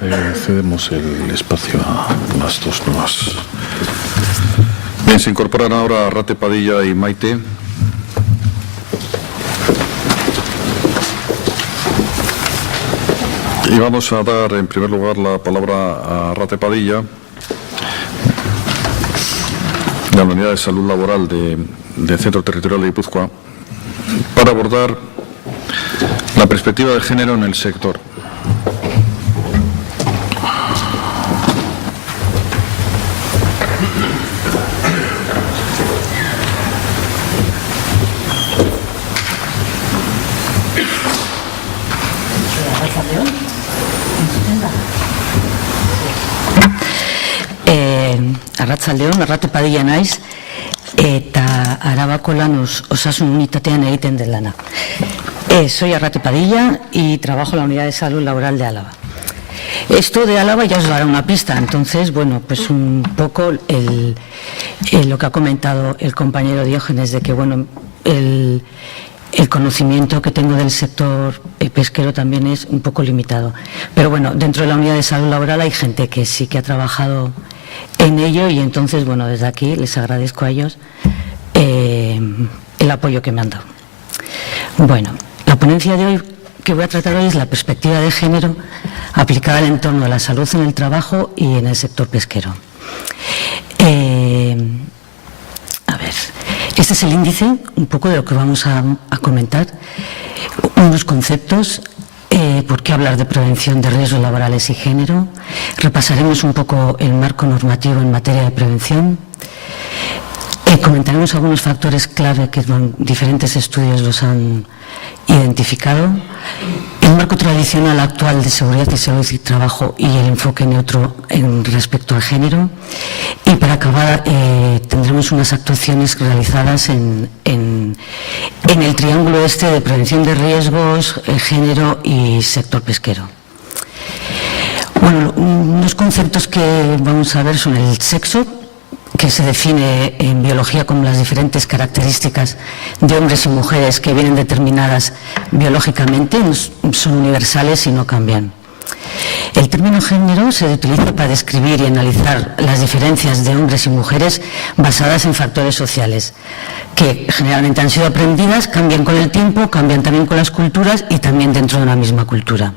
Cedemos el espacio a las dos nuevas. Bien, se incorporan ahora Arrate Padilla y Maite. Y vamos a dar en primer lugar la palabra a Arrate Padilla, de la Unidad de Salud Laboral del Centro Territorial de Guipúzcoa, para abordar la perspectiva de género en el sector. Arratsaldeon, Arrate Padilla naiz, eta Arabako lan osasun unitatean egiten dut lana. Soy Arrate Padilla y trabajo en la Unidad de Salud Laboral de Álava. Esto de Álava ya os dará una pista, entonces, bueno, pues un poco lo que ha comentado el compañero Diógenes, de que, bueno, el conocimiento que tengo del sector pesquero también es un poco limitado. Pero bueno, dentro de la Unidad de Salud Laboral hay gente que sí que ha trabajado en ello y entonces, bueno, desde aquí les agradezco a ellos el apoyo que me han dado. Bueno, la ponencia de hoy que voy a tratar hoy es la perspectiva de género aplicada al entorno de la salud en el trabajo y en el sector pesquero. A ver, este es el índice, un poco de lo que vamos a comentar, unos conceptos. ¿Por qué hablar de prevención de riesgos laborales y género? Repasaremos un poco el marco normativo en materia de prevención. Comentaremos algunos factores clave que diferentes estudios los han identificado. El marco tradicional actual de seguridad y salud y trabajo y el enfoque neutro respecto al género. Y para acabar tendremos unas actuaciones realizadas en el triángulo este de prevención de riesgos, género y sector pesquero. Bueno, unos conceptos que vamos a ver son el sexo, que se define en biología como las diferentes características de hombres y mujeres que vienen determinadas biológicamente, son universales y no cambian. El término género se utiliza para describir y analizar las diferencias de hombres y mujeres basadas en factores sociales, que generalmente han sido aprendidas, cambian con el tiempo, cambian también con las culturas y también dentro de una misma cultura.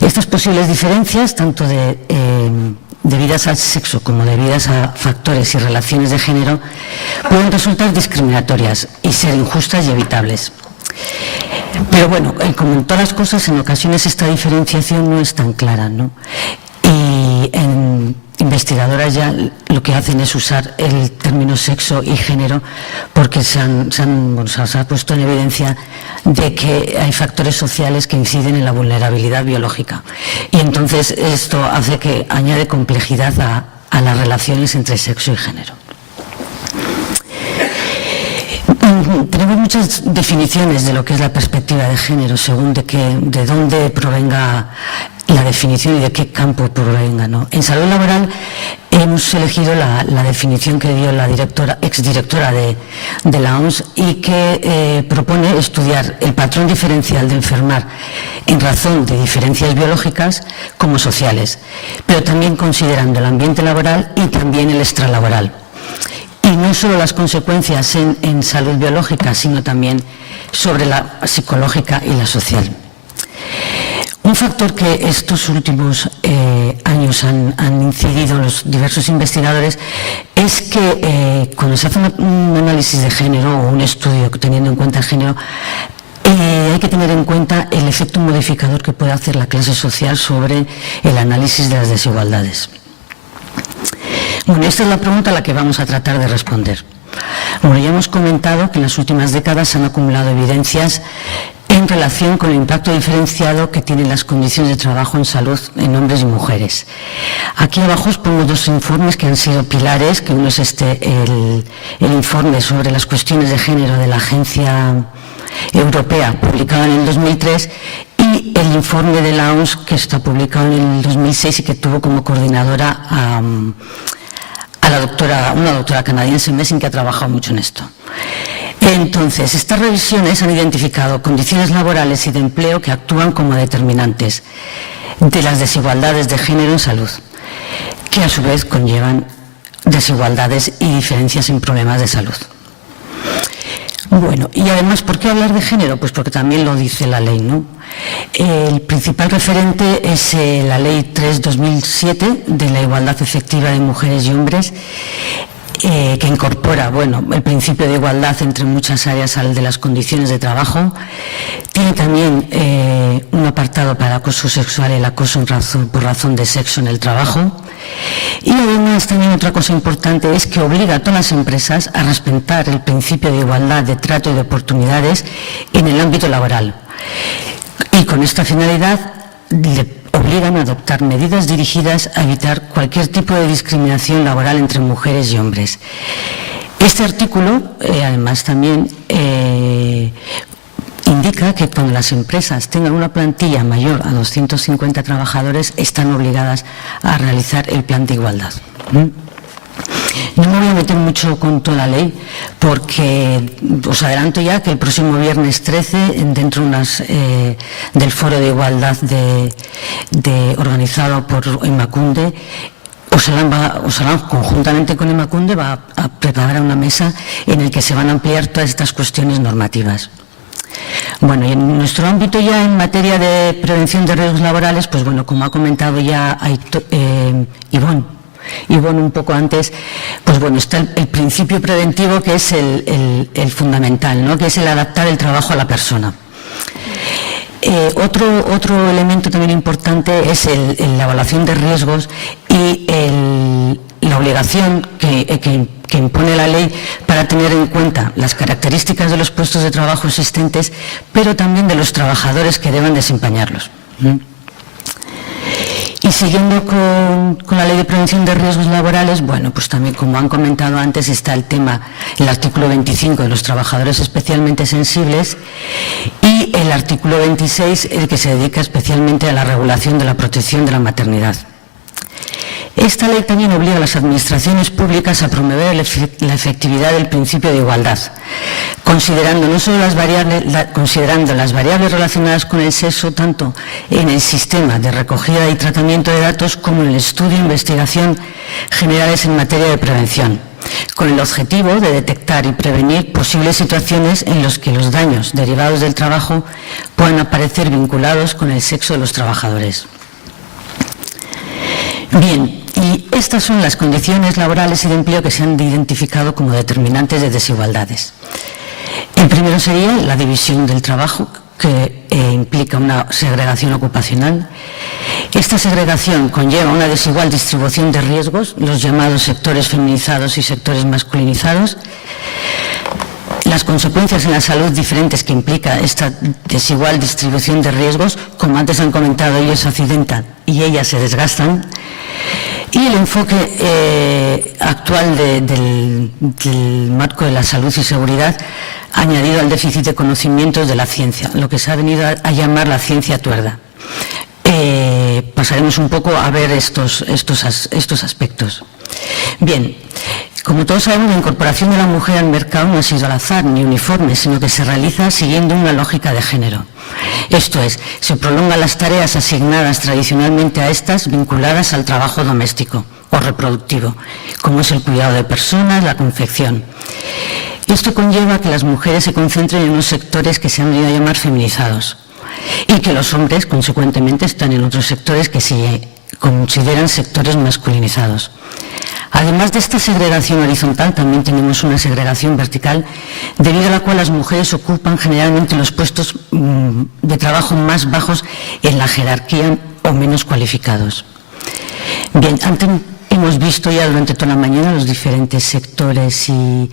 Estas posibles diferencias, tanto debidas al sexo como debidas a factores y relaciones de género, pueden resultar discriminatorias y ser injustas y evitables. Pero bueno, como en todas las cosas, en ocasiones esta diferenciación no es tan clara, ¿no? Y investigadoras ya lo que hacen es usar el término sexo y género porque se ha puesto en evidencia de que hay factores sociales que inciden en la vulnerabilidad biológica. Y entonces esto hace que añade complejidad a las relaciones entre sexo y género. Tenemos muchas definiciones de lo que es la perspectiva de género según de dónde provenga la definición y de qué campo provenga, ¿no? En salud laboral hemos elegido la definición que dio la exdirectora de la OMS y que propone estudiar el patrón diferencial de enfermar en razón de diferencias biológicas como sociales, pero también considerando el ambiente laboral y también el extralaboral. Y no solo las consecuencias en salud biológica, sino también sobre la psicológica y la social. Un factor que estos últimos años han incidido los diversos investigadores es que cuando se hace un análisis de género o un estudio teniendo en cuenta el género, hay que tener en cuenta el efecto modificador que puede hacer la clase social sobre el análisis de las desigualdades. Bueno, esta es la pregunta a la que vamos a tratar de responder. Bueno, ya hemos comentado que en las últimas décadas se han acumulado evidencias en relación con el impacto diferenciado que tienen las condiciones de trabajo en salud en hombres y mujeres. Aquí abajo os pongo dos informes que han sido pilares, que uno es el informe sobre las cuestiones de género de la Agencia Europea, publicado en el 2003, y el informe de la OMS, que está publicado en el 2006 y que tuvo como coordinadora a una doctora canadiense, Messing, que ha trabajado mucho en esto. Entonces, estas revisiones han identificado condiciones laborales y de empleo que actúan como determinantes de las desigualdades de género en salud, que a su vez conllevan desigualdades y diferencias en problemas de salud. Bueno, y además, ¿por qué hablar de género? Pues porque también lo dice la ley, ¿no? El principal referente es la Ley 3/2007 de la igualdad efectiva de mujeres y hombres, que incorpora, bueno, el principio de igualdad entre muchas áreas al de las condiciones de trabajo. Tiene también un apartado para el acoso sexual y el acoso por razón de sexo en el trabajo. Y además también otra cosa importante es que obliga a todas las empresas a respetar el principio de igualdad de trato y de oportunidades en el ámbito laboral. Y con esta finalidad le obligan a adoptar medidas dirigidas a evitar cualquier tipo de discriminación laboral entre mujeres y hombres. Este artículo, además, también indica que cuando las empresas tengan una plantilla mayor a 250 trabajadores, están obligadas a realizar el plan de igualdad. No me voy a meter mucho con toda la ley, porque os adelanto ya que el próximo viernes 13, dentro del Foro de Igualdad organizado por Emakunde, Osalan, conjuntamente con Emakunde, va a preparar una mesa en la que se van a ampliar todas estas cuestiones normativas. Bueno, y en nuestro ámbito ya en materia de prevención de riesgos laborales, pues bueno, como ha comentado ya Ivonne un poco antes, pues bueno, está el principio preventivo, que es el fundamental, ¿no?, que es el adaptar el trabajo a la persona. Otro elemento también importante es la evaluación de riesgos y la obligación que impone la ley para tener en cuenta las características de los puestos de trabajo existentes, pero también de los trabajadores que deban desempeñarlos. Y siguiendo con la Ley de Prevención de Riesgos Laborales, bueno, pues también, como han comentado antes, está el artículo 25 de los trabajadores especialmente sensibles, y el artículo 26, el que se dedica especialmente a la regulación de la protección de la maternidad. Esta ley también obliga a las administraciones públicas a promover la efectividad del principio de igualdad, considerando no solo considerando las variables relacionadas con el sexo, tanto en el sistema de recogida y tratamiento de datos como en el estudio e investigación generales en materia de prevención, con el objetivo de detectar y prevenir posibles situaciones en las que los daños derivados del trabajo puedan aparecer vinculados con el sexo de los trabajadores. Bien, y estas son las condiciones laborales y de empleo que se han identificado como determinantes de desigualdades. El primero sería la división del trabajo, que implica una segregación ocupacional. Esta segregación conlleva una desigual distribución de riesgos, los llamados sectores feminizados y sectores masculinizados. Las consecuencias en la salud diferentes que implica esta desigual distribución de riesgos, como antes han comentado, ellos se accidentan y ellas se desgastan. Y el enfoque actual del marco de la salud y seguridad, añadido al déficit de conocimientos de la ciencia, lo que se ha venido a llamar la ciencia tuerda. Pasaremos un poco a ver estos aspectos. Bien, como todos sabemos, la incorporación de la mujer al mercado no ha sido al azar ni uniforme, sino que se realiza siguiendo una lógica de género. Esto es, se prolongan las tareas asignadas tradicionalmente a estas vinculadas al trabajo doméstico o reproductivo, como es el cuidado de personas, la confección. Esto conlleva que las mujeres se concentren en unos sectores que se han venido a llamar feminizados y que los hombres, consecuentemente, están en otros sectores que se consideran sectores masculinizados. Además de esta segregación horizontal, también tenemos una segregación vertical, debido a la cual las mujeres ocupan generalmente los puestos de trabajo más bajos en la jerarquía o menos cualificados. Bien, antes hemos visto ya durante toda la mañana los diferentes sectores y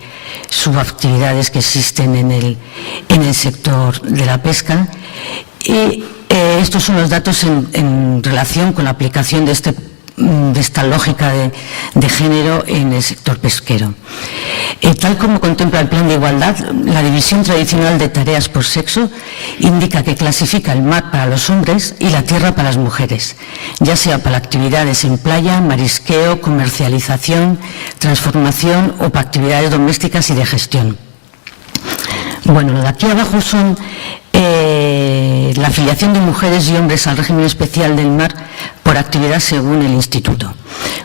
subactividades que existen en el sector de la pesca, y estos son los datos en relación con la aplicación de esta lógica de género en el sector pesquero. Tal como contempla el plan de igualdad, la división tradicional de tareas por sexo indica que clasifica el mar para los hombres y la tierra para las mujeres, ya sea para actividades en playa, marisqueo, comercialización, transformación o para actividades domésticas y de gestión. Bueno, lo de aquí abajo son la afiliación de mujeres y hombres al régimen especial del mar por actividad según el instituto.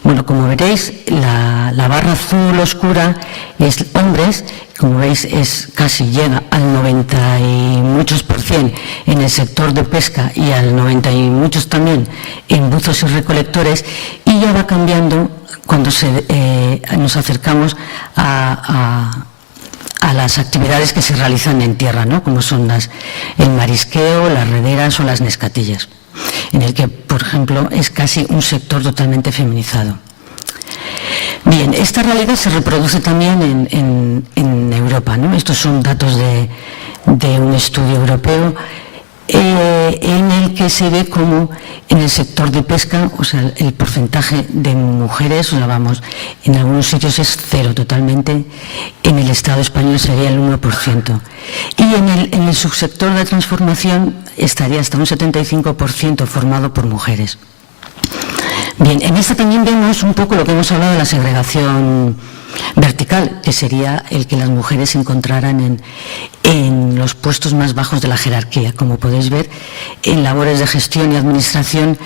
Bueno, como veréis, la barra azul oscura es hombres, como veis casi llega al 90 y muchos % en el sector de pesca y al 90 y muchos también en buzos y recolectores, y ya va cambiando cuando nos acercamos a las actividades que se realizan en tierra, ¿no? Como son el marisqueo, las rederas o las nescatillas, en el que, por ejemplo, es casi un sector totalmente feminizado. Bien, esta realidad se reproduce también en Europa, ¿no? Estos son datos de un estudio europeo en el que se ve como en el sector de pesca, o sea, el porcentaje de mujeres, o sea, vamos, en algunos sitios es 0 totalmente, en el Estado español sería el 1%. Y en el subsector de transformación estaría hasta un 75% formado por mujeres. Bien, en esta también vemos un poco lo que hemos hablado de la segregación vertical, que sería el que las mujeres se encontraran en los puestos más bajos de la jerarquía. Como podéis ver, en labores de gestión y administración,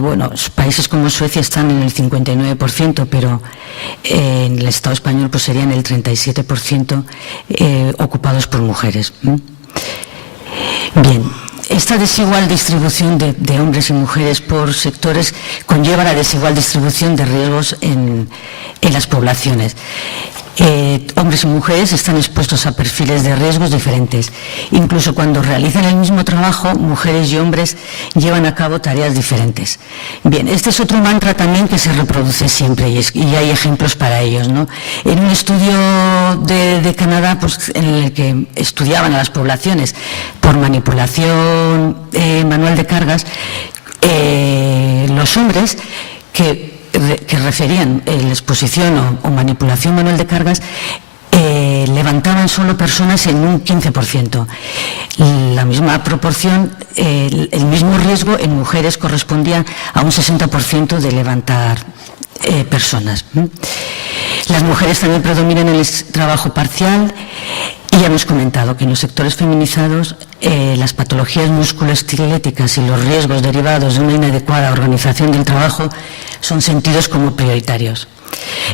bueno, países como Suecia están en el 59%, pero en el Estado español pues serían el 37% ocupados por mujeres. Bien. Esta desigual distribución de hombres y mujeres por sectores conlleva la desigual distribución de riesgos en las poblaciones. Hombres y mujeres están expuestos a perfiles de riesgos diferentes. Incluso cuando realizan el mismo trabajo, mujeres y hombres llevan a cabo tareas diferentes. Bien, este es otro mantra también que se reproduce siempre y hay ejemplos para ellos, ¿no? En un estudio de Canadá, pues, en el que estudiaban a las poblaciones por manipulación manual de cargas, los hombres que referían la exposición o manipulación manual de cargas levantaban solo personas en un 15%. La misma proporción, el mismo riesgo en mujeres correspondía a un 60% de levantar personas. Las mujeres también predominan en el trabajo parcial. Y ya hemos comentado que en los sectores feminizados las patologías musculoesqueléticas y los riesgos derivados de una inadecuada organización del trabajo son sentidos como prioritarios.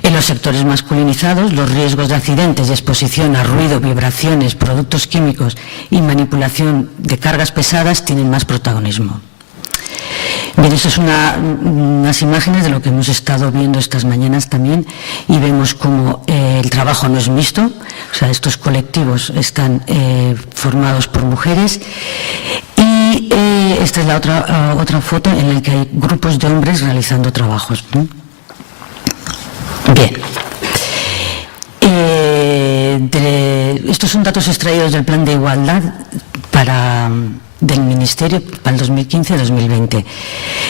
En los sectores masculinizados, los riesgos de accidentes y exposición a ruido, vibraciones, productos químicos y manipulación de cargas pesadas tienen más protagonismo. Bien, eso es unas imágenes de lo que hemos estado viendo estas mañanas también, y vemos como el trabajo no es mixto, o sea, estos colectivos están formados por mujeres, y esta es la otra foto en la que hay grupos de hombres realizando trabajos, ¿no? Bien. Estos son datos extraídos del Plan de Igualdad del Ministerio para el 2015-2020.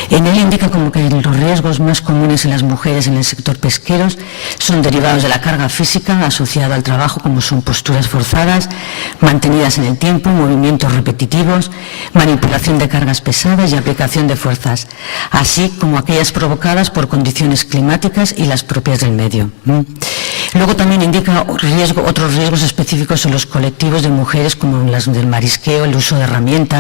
En él indica como que los riesgos más comunes en las mujeres en el sector pesquero son derivados de la carga física asociada al trabajo, como son posturas forzadas, mantenidas en el tiempo, movimientos repetitivos, manipulación de cargas pesadas y aplicación de fuerzas, así como aquellas provocadas por condiciones climáticas y las propias del medio. Luego también indica otros riesgos específicos en los colectivos de mujeres, como las del marisqueo, el uso de herramientas,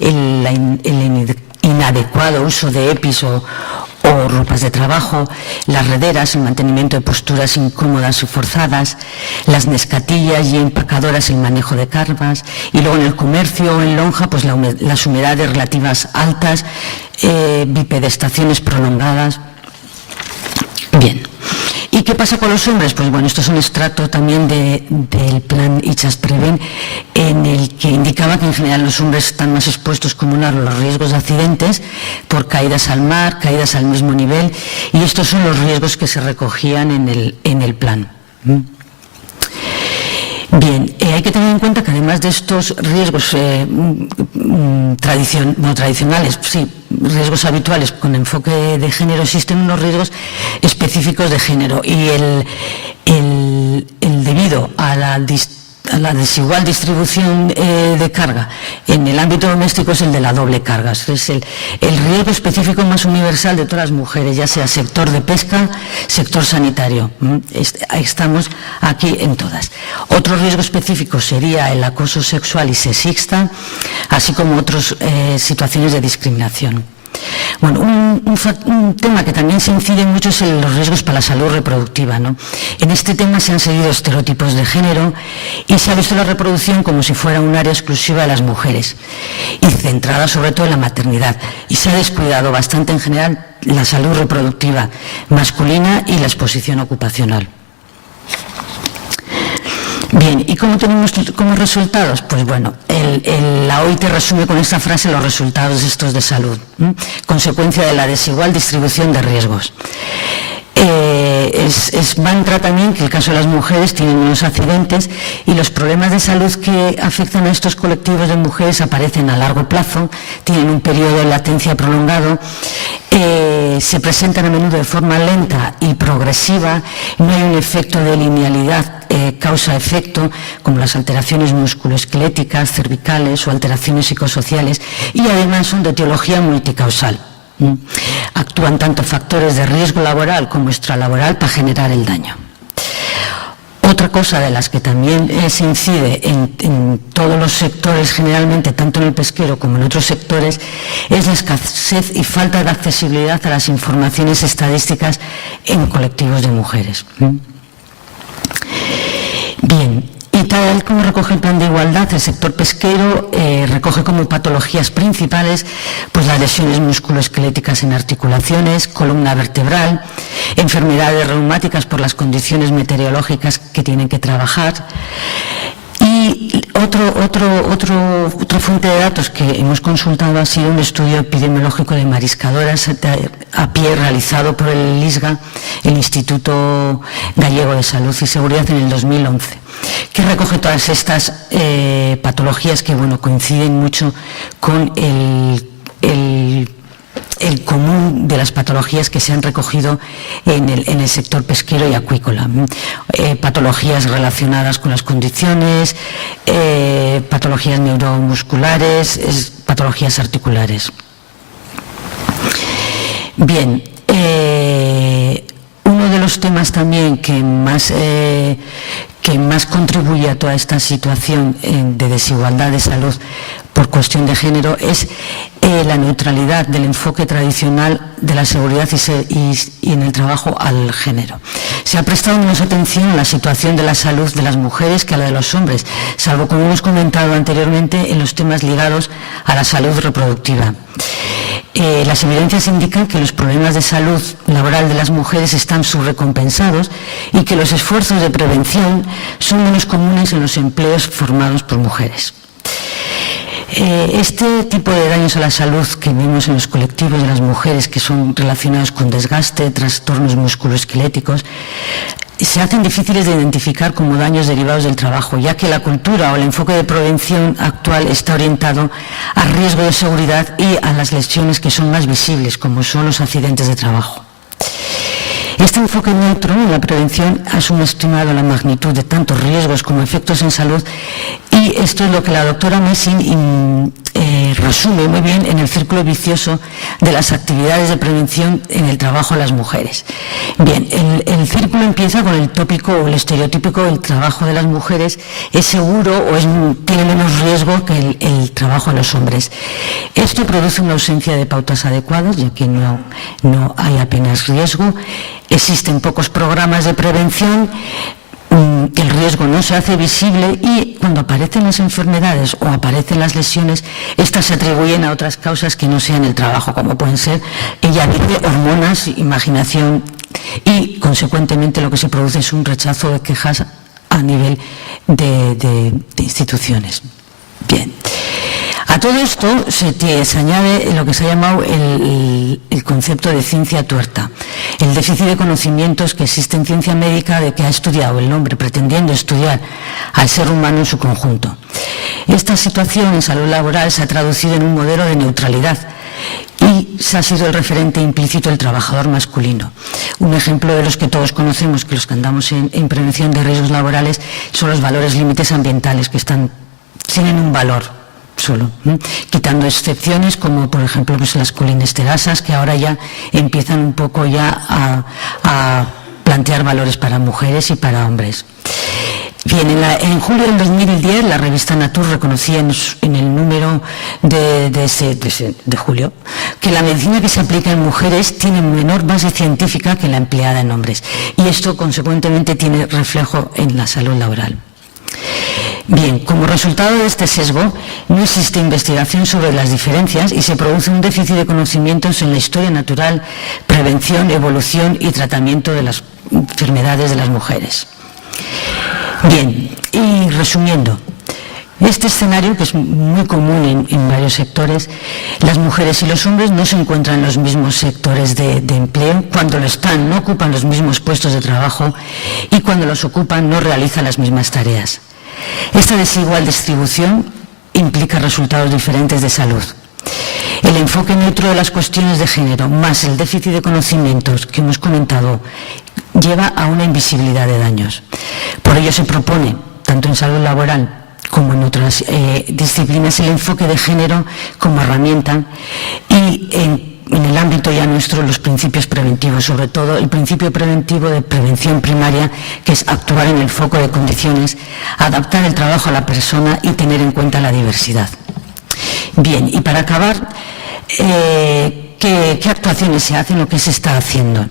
el inadecuado uso de EPIs o ropas de trabajo, las rederas, el mantenimiento de posturas incómodas y forzadas, las nescatillas y empacadoras, el manejo de cargas, y luego en el comercio o en lonja, pues las humedades relativas altas, bipedestaciones prolongadas. Bien. ¿Y qué pasa con los hombres? Pues bueno, esto es un extracto también del plan ITSAS-PREVEN, en el que indicaba que en general los hombres están más expuestos como a los riesgos de accidentes por caídas al mar, caídas al mismo nivel, y estos son los riesgos que se recogían en el plan. Bien, hay que tener en cuenta que además de estos riesgos tradicionales, sí, riesgos habituales con enfoque de género, existen unos riesgos específicos de género, y el debido a la desigual distribución de carga en el ámbito doméstico es el de la doble carga. Es el riesgo específico más universal de todas las mujeres, ya sea sector de pesca, sector sanitario. Estamos aquí en todas. Otro riesgo específico sería el acoso sexual y sexista, así como otras situaciones de discriminación. Bueno, un tema que también se incide mucho es los riesgos para la salud reproductiva, ¿no? En este tema se han seguido estereotipos de género y se ha visto la reproducción como si fuera un área exclusiva de las mujeres y centrada sobre todo en la maternidad, y se ha descuidado bastante en general la salud reproductiva masculina y la exposición ocupacional. Bien, ¿y cómo tenemos como resultados? Pues bueno, la OIT resume con esta frase los resultados estos de salud, consecuencia de la desigual distribución de riesgos. Es mantra también que el caso de las mujeres tienen menos accidentes y los problemas de salud que afectan a estos colectivos de mujeres aparecen a largo plazo, tienen un periodo de latencia prolongado, se presentan a menudo de forma lenta y progresiva, no hay un efecto de linealidad causa-efecto, como las alteraciones musculoesqueléticas, cervicales o alteraciones psicosociales, y además son de etiología multicausal. Actúan tanto factores de riesgo laboral como extralaboral para generar el daño. Otra cosa de las que también se incide en todos los sectores, generalmente tanto en el pesquero como en otros sectores, es la escasez y falta de accesibilidad a las informaciones estadísticas en colectivos de mujeres. Bien, y tal como recoge el plan de igualdad, el sector pesquero recoge como patologías principales pues las lesiones musculoesqueléticas en articulaciones, columna vertebral, enfermedades reumáticas por las condiciones meteorológicas que tienen que trabajar. Y otra fuente de datos que hemos consultado ha sido un estudio epidemiológico de mariscadoras a pie realizado por el ISGA, el Instituto Gallego de Salud y Seguridad, en el 2011, que recoge todas estas patologías que coinciden mucho con el común de las patologías que se han recogido en el sector pesquero y acuícola. Patologías relacionadas con las condiciones, patologías neuromusculares, patologías articulares. Bien, uno de los temas también que más contribuye a toda esta situación de desigualdad de salud por cuestión de género es la neutralidad del enfoque tradicional de la seguridad y en el trabajo al género. Se ha prestado menos atención a la situación de la salud de las mujeres que a la de los hombres, salvo, como hemos comentado anteriormente, en los temas ligados a la salud reproductiva. Las evidencias indican que los problemas de salud laboral de las mujeres están subrecompensados y que los esfuerzos de prevención son menos comunes en los empleos formados por mujeres. Este tipo de daños a la salud que vemos en los colectivos de las mujeres, que son relacionados con desgaste, trastornos musculoesqueléticos, se hacen difíciles de identificar como daños derivados del trabajo, ya que la cultura o el enfoque de prevención actual está orientado al riesgo de seguridad y a las lesiones que son más visibles, como son los accidentes de trabajo. Este enfoque neutro en la prevención ha subestimado la magnitud de tantos riesgos como efectos en salud, y esto es lo que la doctora Messing resume muy bien en el círculo vicioso de las actividades de prevención en el trabajo de las mujeres. Bien, el círculo empieza con el tópico o el estereotípico del trabajo de las mujeres es seguro o tiene menos riesgo que el trabajo de los hombres. Esto produce una ausencia de pautas adecuadas, ya que no hay apenas riesgo. Existen pocos programas de prevención, el riesgo no se hace visible y cuando aparecen las enfermedades o aparecen las lesiones, estas se atribuyen a otras causas que no sean el trabajo, como pueden ser, ella dice, hormonas, imaginación, y consecuentemente lo que se produce es un rechazo de quejas a nivel de instituciones. Bien. A todo esto se añade lo que se ha llamado el concepto de ciencia tuerta, el déficit de conocimientos que existe en ciencia médica de que ha estudiado el hombre pretendiendo estudiar al ser humano en su conjunto. Esta situación en salud laboral se ha traducido en un modelo de neutralidad y se ha sido el referente implícito el trabajador masculino. Un ejemplo de los que todos conocemos, que los que andamos en prevención de riesgos laborales, son los valores límites ambientales, que tienen un valor solo, quitando excepciones como por ejemplo pues las colinesterasas, que ahora ya empiezan un poco ya a plantear valores para mujeres y para hombres. Bien, en julio del 2010 la revista Nature reconocía en el número de julio que la medicina que se aplica en mujeres tiene menor base científica que la empleada en hombres, y esto consecuentemente tiene reflejo en la salud laboral. Bien, como resultado de este sesgo, no existe investigación sobre las diferencias y se produce un déficit de conocimientos en la historia natural, prevención, evolución y tratamiento de las enfermedades de las mujeres. Bien, y resumiendo, este escenario, que es muy común en varios sectores, las mujeres y los hombres no se encuentran en los mismos sectores de empleo. Cuando lo están, no ocupan los mismos puestos de trabajo, y cuando los ocupan no realizan las mismas tareas. Esta desigual distribución implica resultados diferentes de salud. El enfoque neutro de las cuestiones de género, más el déficit de conocimientos que hemos comentado, lleva a una invisibilidad de daños. Por ello se propone, tanto en salud laboral como en otras disciplinas, el enfoque de género como herramienta, y en el ámbito ya nuestro los principios preventivos, sobre todo el principio preventivo de prevención primaria, que es actuar en el foco de condiciones, adaptar el trabajo a la persona y tener en cuenta la diversidad. Bien, y para acabar, ¿qué actuaciones se hacen o qué se está haciendo?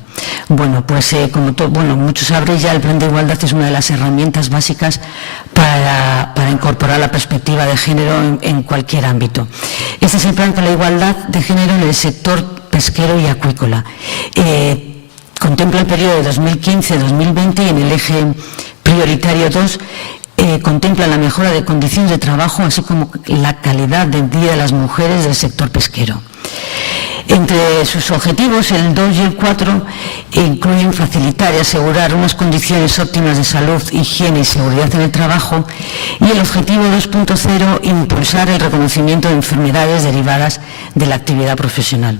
Bueno, pues como muchos sabréis ya, el Plan de Igualdad es una de las herramientas básicas para incorporar la perspectiva de género en cualquier ámbito. Este es el Plan para la Igualdad de Género en el sector pesquero y acuícola. Contempla el periodo de 2015-2020 y en el eje prioritario 2 contempla la mejora de condiciones de trabajo, así como la calidad de vida de las mujeres del sector pesquero. Entre sus objetivos, el 2 y el 4 incluyen facilitar y asegurar unas condiciones óptimas de salud, higiene y seguridad en el trabajo, y el objetivo 2.0, impulsar el reconocimiento de enfermedades derivadas de la actividad profesional.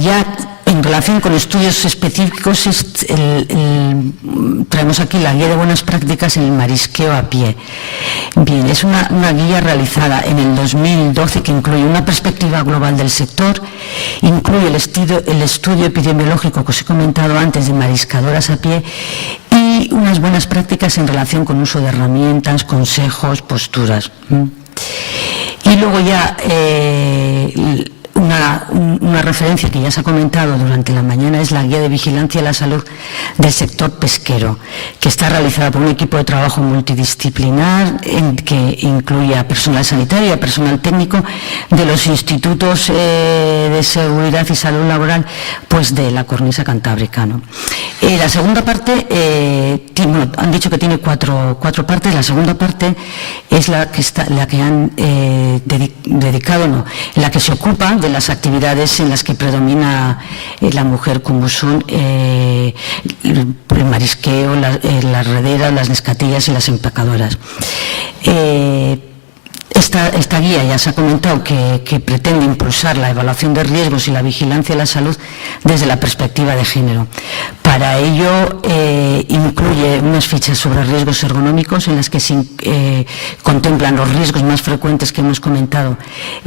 Ya en relación con estudios específicos, traemos aquí la guía de buenas prácticas en el marisqueo a pie. Bien, es una guía realizada en el 2012 que incluye una perspectiva global del sector, incluye el estudio epidemiológico que os he comentado antes de mariscadoras a pie y unas buenas prácticas en relación con uso de herramientas, consejos, posturas. Y luego ya una referencia que ya se ha comentado durante la mañana es la guía de vigilancia de la salud del sector pesquero, que está realizada por un equipo de trabajo multidisciplinar que incluye a personal sanitario y a personal técnico de los institutos de seguridad y salud laboral pues de la cornisa cantábrica, ¿no? La segunda parte, han dicho que tiene cuatro partes. La segunda parte es la que han dedicado, la que se ocupa de las actividades en las que predomina la mujer, como son el marisqueo, las rederas, las nescatillas y las empacadoras. Esta guía ya se ha comentado que pretende impulsar la evaluación de riesgos y la vigilancia de la salud desde la perspectiva de género. Para ello incluye unas fichas sobre riesgos ergonómicos en las que se contemplan los riesgos más frecuentes que hemos comentado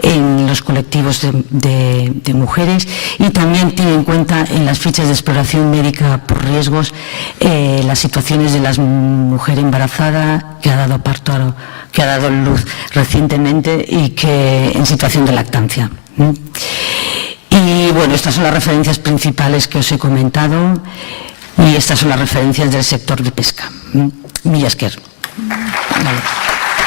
en los colectivos de mujeres, y también tiene en cuenta en las fichas de exploración médica por riesgos las situaciones de la mujer embarazada que ha dado parto, que ha dado luz recientemente y que en situación de lactancia. Y bueno, estas son las referencias principales que os he comentado y estas son las referencias del sector de pesca. Mila esker. Vale.